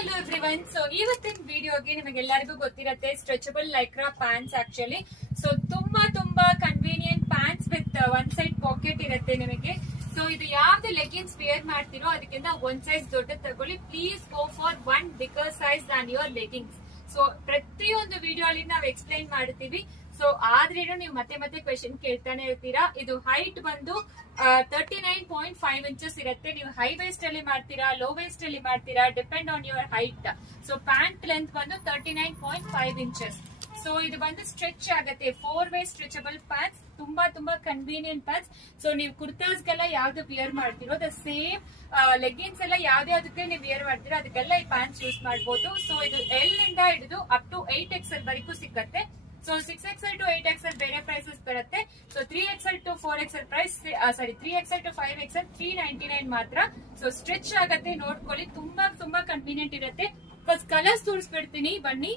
hello everyone. So ಇವತ್ತಿನ ವಿಡಿಯೋಗೆ ನಿಮಗೆಲ್ಲರಿಗೂ ಗೊತ್ತಿರುತ್ತೆ stretchable lycra pants actually. So ತುಂಬಾ convenient pants with one side pocket ಇರುತ್ತೆ ನಿಮಗೆ. ಸೊ ಇದು ಯಾವ್ದು ಲೆಗಿನ್ಸ್ ವೇರ್ ಮಾಡ್ತಿರೋ ಅದಕ್ಕಿಂತ ಒಂದ್ ಸೈಜ್ ದೊಡ್ಡ ತಗೊಳ್ಳಿ. Please go for one bigger size than your leggings. So ಪ್ರತಿಯೊಂದು ವಿಡಿಯೋ ಅಲ್ಲಿ ನಾವು ಎಕ್ಸ್ಪ್ಲೈನ್ ಮಾಡ್ತೀವಿ. ಸೊ ಆದ್ರೇನು ನೀವು ಮತ್ತೆ ಕ್ವೆಶನ್ ಕೇಳ್ತಾನೆ ಇರ್ತೀರಾ. ಇದು ಹೈಟ್ ಬಂದು 39.5 ಇಂಚಸ್ ಇರುತ್ತೆ. ನೀವು ಹೈ ವೇಸ್ಟ್ ಅಲ್ಲಿ ಮಾಡ್ತೀರಾ, ಲೋ ವೇಸ್ಟ್ ಅಲ್ಲಿ ಮಾಡ್ತೀರಾ, depend on your height. So pant length ಬಂದು 39.5 ಇಂಚಸ್. ಸೊ ಇದು ಬಂದು ಸ್ಟ್ರೆಚ್ ಆಗುತ್ತೆ. 4-ವೇ ಸ್ಟ್ರೆಚಬಲ್ ಪ್ಯಾಂಟ್ಸ್, ತುಂಬಾ ಕನ್ವೀನಿಯಂಟ್ ಪ್ಯಾಂಟ್ಸ್. ಸೊ ನೀವು ಕುರ್ತಾಸ್ಗೆಲ್ಲ ಯಾವ್ದು ವಿಯರ್ ಮಾಡ್ತಿರೋ ದ ಸೇಮ್ ಲೆಗಿನ್ಸ್ ಎಲ್ಲ ಯಾವ್ದಕ್ಕೆ ನೀವು ವಿಯರ್ ಮಾಡ್ತೀರೋ ಅದಕ್ಕೆಲ್ಲ ಈ ಪ್ಯಾಂಟ್ಸ್ ಯೂಸ್ ಮಾಡಬಹುದು. ಸೊ ಇದು ಎಲ್ ಇಂದ ಹಿಡಿದು ಅಪ್ ಟು 8XL ವರೆಗೂ ಸಿಗುತ್ತೆ. ಸೊ 6XL to 8XL ಬೇರೆ ಪ್ರೈಸಸ್ ಬರುತ್ತೆ. So 3XL to 4XL price 3XL to 5XL 399 ಮಾತ್ರ. ಸೊ ಸ್ಟ್ರೆಚ್ ಆಗತ್ತೆ, ನೋಡ್ಕೊಳ್ಳಿ. ತುಂಬಾ ಕನ್ವೀನಿಯಂಟ್ ಇರುತ್ತೆ. ಕಲರ್ಸ್ ತೋರಿಸ್ಬಿಡ್ತೀನಿ ಬನ್ನಿ.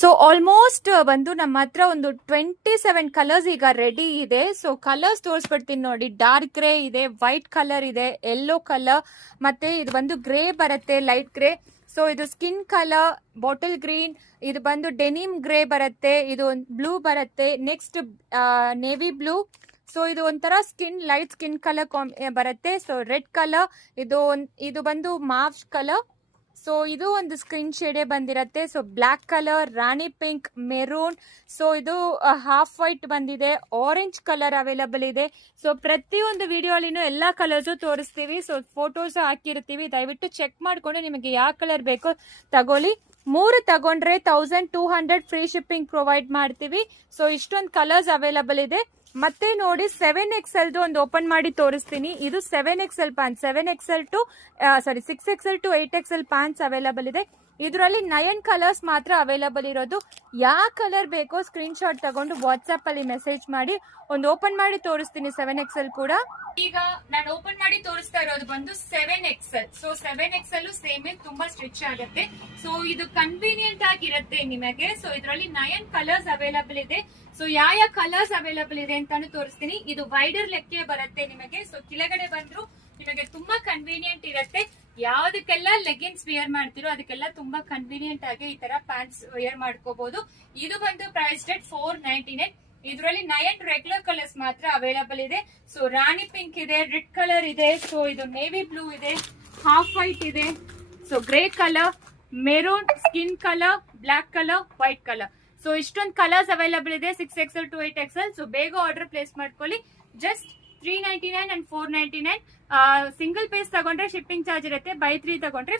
ಸೊ ಆಲ್ಮೋಸ್ಟ್ ಬಂದು ನಮ್ಮ ಹತ್ರ ಒಂದು 27 ಕಲರ್ಸ್ ಈಗ ರೆಡಿ ಇದೆ. ಸೊ ಕಲರ್ಸ್ ತೋರಿಸ್ಬಿಡ್ತೀನಿ ನೋಡಿ. ಡಾರ್ಕ್ ಗ್ರೇ ಇದೆ, ವೈಟ್ ಕಲರ್ ಇದೆ, ಯೆಲ್ಲೋ ಕಲರ್, ಮತ್ತೆ ಇದು ಬಂದು ಗ್ರೇ ಬರುತ್ತೆ, ಲೈಟ್ ಗ್ರೇ. ಸೊ ಇದು ಸ್ಕಿನ್ ಕಲರ್, ಬಾಟಲ್ ಗ್ರೀನ್, ಇದು ಬಂದು ಡೆನಿಮ್ ಗ್ರೇ ಬರುತ್ತೆ, ಇದು ಬ್ಲೂ ಬರುತ್ತೆ, ನೆಕ್ಸ್ಟ್ ನೇವಿ ಬ್ಲೂ. ಸೊ ಇದು ಒಂಥರ ಲೈಟ್ ಸ್ಕಿನ್ ಕಲರ್ ಬರುತ್ತೆ. ಸೊ ರೆಡ್ ಕಲರ್, ಇದು ಬಂದು ಮಾವ್ ಕಲರ್. ಸೊ ಇದು ಒಂದು ಸ್ಕ್ರೀನ್ ಶೇಡೇ ಬಂದಿರತ್ತೆ. ಸೊ ಬ್ಲ್ಯಾಕ್ ಕಲರ್, ರಾಣಿ ಪಿಂಕ್, ಮೆರೂನ್, ಸೊ ಇದು ಹಾಫ್ ವೈಟ್ ಬಂದಿದೆ, ಆರೆಂಜ್ ಕಲರ್ ಅವೈಲಬಲ್ ಇದೆ. ಸೊ ಪ್ರತಿಯೊಂದು ವಿಡಿಯೋ ಅಲ್ಲಿನೂ ಎಲ್ಲಾ ಕಲರ್ಸು ತೋರಿಸ್ತೀವಿ. ಸೊ ಫೋಟೋಸ್ ಹಾಕಿರ್ತೀವಿ, ದಯವಿಟ್ಟು ಚೆಕ್ ಮಾಡ್ಕೊಂಡು ನಿಮಗೆ ಯಾವ ಕಲರ್ ಬೇಕೋ ತಗೊಳ್ಳಿ. 3 ತಗೊಂಡ್ರೆ 1200 ಫ್ರೀ ಶಿಪ್ಪಿಂಗ್ ಪ್ರೊವೈಡ್ ಮಾಡ್ತೀವಿ. ಸೊ ಇಷ್ಟೊಂದು ಕಲರ್ಸ್ ಅವೈಲಬಲ್ ಇದೆ. ಮತ್ತೆ ನೋಡಿ 7XL ಒಂದು ಓಪನ್ ಮಾಡಿ ತೋರಿಸ್ತೀನಿ. ಇದು 7XL pant, 6XL to 8XL pants available ಇದೆ. ಇದರಲ್ಲಿ 9 ಕಲರ್ಸ್ ಮಾತ್ರ ಅವೈಲಬಲ್ ಇರೋದು. ಯಾವ ಕಲರ್ ಬೇಕೋ ಸ್ಕ್ರೀನ್ ಶಾಟ್ ತಗೊಂಡು ವಾಟ್ಸ್ಆಪ್ ಅಲ್ಲಿ ಮೆಸೇಜ್ ಮಾಡಿ. ಒಂದು ಓಪನ್ ಮಾಡಿ ತೋರಿಸ್ತೀನಿ 7XL ಕೂಡ. ಈಗ ನಾನು ಓಪನ್ ಮಾಡಿ ತೋರಿಸ್ತಾ ಇರೋದು ಬಂದು 7XL. ಸೊ 7XL ಸೇಮ್ ತುಂಬಾ ಸ್ಟ್ರೆಚ್ ಆಗುತ್ತೆ. ಸೊ ಇದು ಕನ್ವೀನಿಯಂಟ್ ಆಗಿರುತ್ತೆ ನಿಮಗೆ. ಸೊ ಇದರಲ್ಲಿ 9 ಕಲರ್ಸ್ ಅವೈಲಬಲ್ ಇದೆ. ಸೊ ಯಾವ ಕಲರ್ಸ್ ಅವೈಲಬಲ್ ಇದೆ ಅಂತಾನು ತೋರಿಸ್ತೀನಿ. ಇದು ವೈಡರ್ ಲೆಕ್ಕ ಬರುತ್ತೆ ನಿಮಗೆ. ಸೊ ಕೆಳಗಡೆ ಬಂದ್ರು ನಿಮಗೆ ತುಂಬಾ ಕನ್ವೀನಿಯಂಟ್ ಇರುತ್ತೆ. ಯಾವ್ದಕ್ಕೆಲ್ಲ ಲೆಗಿನ್ಸ್ ವಿಯರ್ ಮಾಡ್ತಿರೋ ಅದಕ್ಕೆಲ್ಲ ತುಂಬಾ ಕನ್ವೀನಿಯಂಟ್ ಆಗಿ ಈ ತರ ಪ್ಯಾಂಟ್ಸ್ ವಿಯರ್ ಮಾಡ್ಕೋಬಹುದು. ಇದು ಬಂದು ಪ್ರೈಸ್ ರೇಟ್ 499. ಇದರಲ್ಲಿ 9 ರೆಗ್ಯುಲರ್ ಕಲರ್ಸ್ ಮಾತ್ರ ಅವೈಲಬಲ್ ಇದೆ. ಸೊ ರಾಣಿ ಪಿಂಕ್ ಇದೆ, ರೆಡ್ ಕಲರ್ ಇದೆ, ಸೊ ಇದು ನೇವಿ ಬ್ಲೂ ಇದೆ, ಹಾಫ್ ವೈಟ್ ಇದೆ, so grey colour, maroon, skin colour, black colour, white colour. So ಇಷ್ಟೊಂದು ಕಲರ್ಸ್ ಅವೈಲಬಲ್ ಇದೆ 6XL to 8XL. ಸೊ ಬೇಗ ಆರ್ಡರ್ ಪ್ಲೇಸ್ ಮಾಡ್ಕೊಳ್ಳಿ. Just 399 and 499. ಸಿಂಗಲ್ ಪೀಸ್ ತಗೊಂಡ್ರೆ ಶಿಪ್ಪಿಂಗ್ ಚಾರ್ಜ್ ಇರುತ್ತೆ. ಬೈ 3 ತಗೊಂಡ್ರೆ